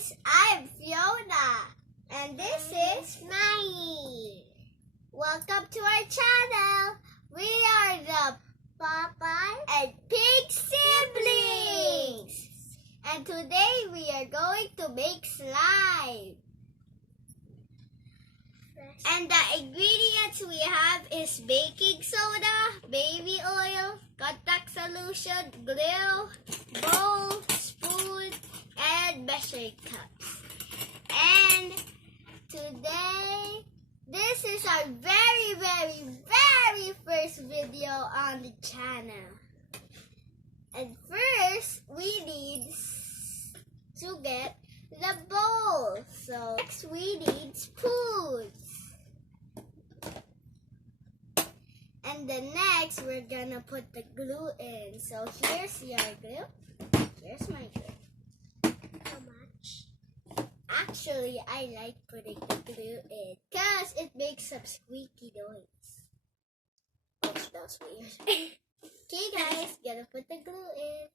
guys, I'm Fiona and this is Mayie. Welcome to our channel. We are the Papa and Pig siblings. And today we are going to make slime. And the ingredients we have is baking soda, baby oil, contact solution, glue, bowl, spoon, and measuring cups. And today, this is our very first video on the channel. And first, we need to get the bowl. So next we need spoons. And the next, we're gonna put the glue in. So here's your glue. Here's my glue. How much? Actually, I like putting the glue in because it makes some squeaky noise. Oh, that was weird. Okay, guys, gotta put the glue in.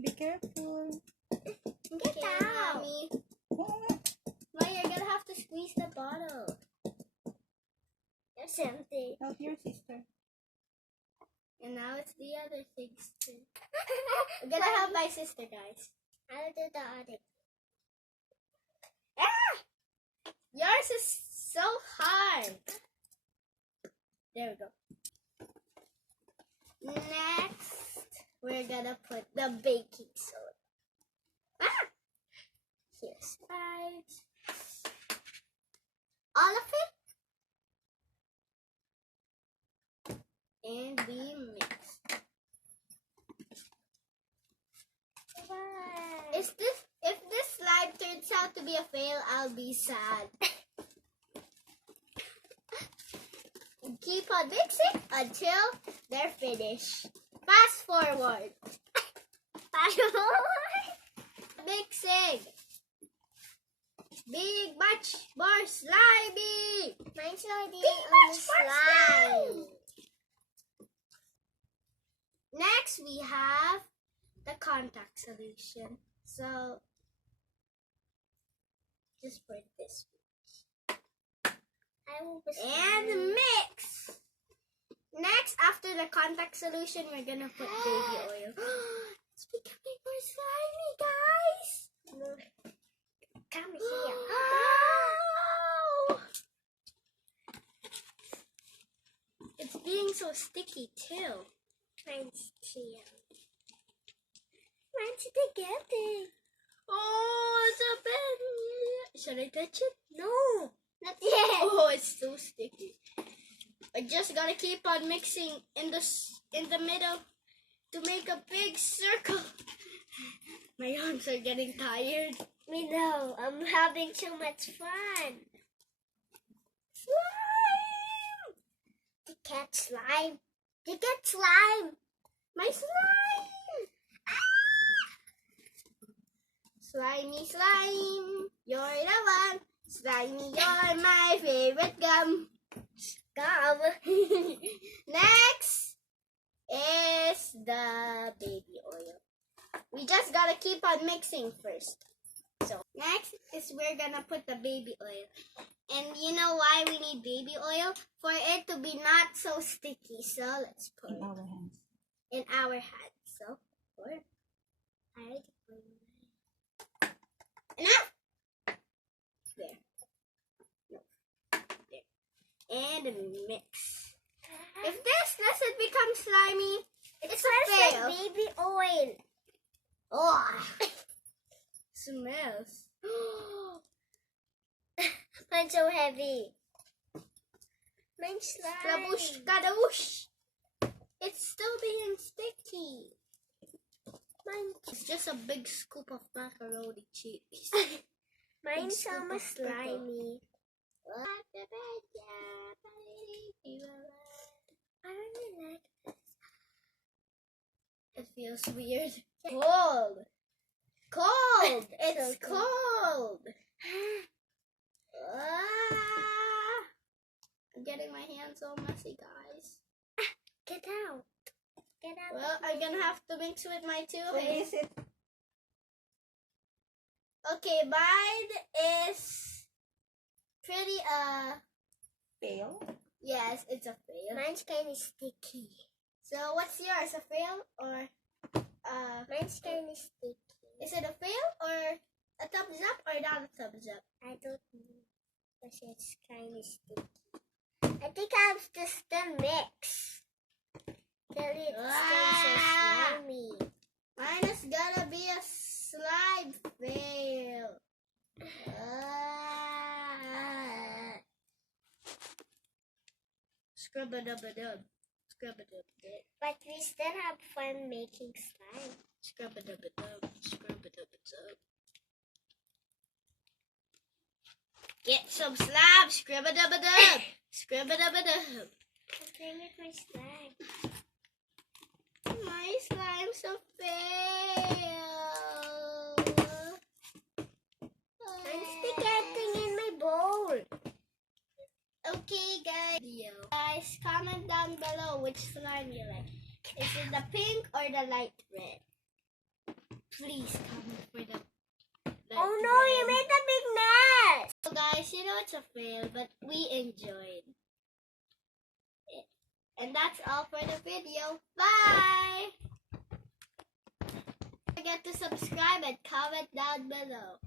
Be careful. Get out. Mommy. Mommy, you're gonna have to squeeze the bottle. There's something. Help your sister. And now it's the other things too. I'm gonna help my sister, guys. I'll do the other. Ah! Yours is so hard. There we go. Next, we're gonna put the baking soda. Ah! Here's 5. All of it. And we mix. If this slime turns out to be a fail, I'll be sad. Keep on mixing until they're finished. Fast forward. Fast forward. Mixing. Being much more slimy. Mine's already on the slime. Next, we have the contact solution. So, just put this. And mix. Next, after the contact solution, we're gonna put baby oil. It's becoming more slimy, guys. Come here. Oh! It's being so sticky too. Mine's too. Mine's together. Oh, it's a bit. Should I touch it? No. Not yet. Oh, it's so sticky. I just gotta keep on mixing in the middle to make a big circle. My arms are getting tired. Me know. I'm having so much fun. Slime! To get slime. To get slime. My slime. Ah! Slimy slime. You're the one. Slimy, you're my favorite gum. Gum. Next is the baby oil. We just gotta keep on mixing first. So next is we're gonna put the baby oil. And you know why we need baby oil? For it to be not so sticky. So let's put In our hands. in our hands. So pour. Enough. There. No. There. And mix. If this doesn't become slimy, it's a fail. Like baby oil. Oh, smells. Mine's so heavy. Mine's slime. Kadoosh, kadoosh. It's still being sticky. It's just a big scoop of macaroni cheese. Mine's almost slimy. I really like this. It feels weird. Cold. Cold. It's So cold. I'm getting my hands all messy, guys. Get out. Get out. Well, of I'm my gonna have to mix with my two So hands. is it Okay, mine is pretty, fail? yes, it's a fail. Mine's kind of sticky. So what's yours, a fail or, Mine's kind of sticky. is it a fail or a thumbs up or not a thumbs up? I don't know. Because it's kind of sticky. I think I'll just mix. Till it stays so slimy. Mine is gonna be a slime fail. Scrub-a-dub-a-dub. Scrub-a-dub-dub. But we still have fun making slime. Scrub-a-dub-a-dub. Scrub-a-dub-a-dub. Get some slime. Scrub-a-dub-a-dub. Scrub-a-dub-a-dub. I'm playing with my slime. My slime's a fail. I'm still getting in my bowl. Okay, guys, comment down below which slime you like. Is it the pink or the light red? Please comment for the light Oh no, you red. made a big mess. So guys, you know it's a fail, but we enjoyed it. And that's all for the video. Bye! Don't forget to subscribe and comment down below,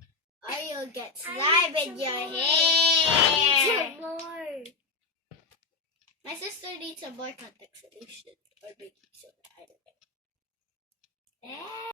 or you'll get slime in your hair. Some more. My sister needs a more contact solution or baking soda. I don't know.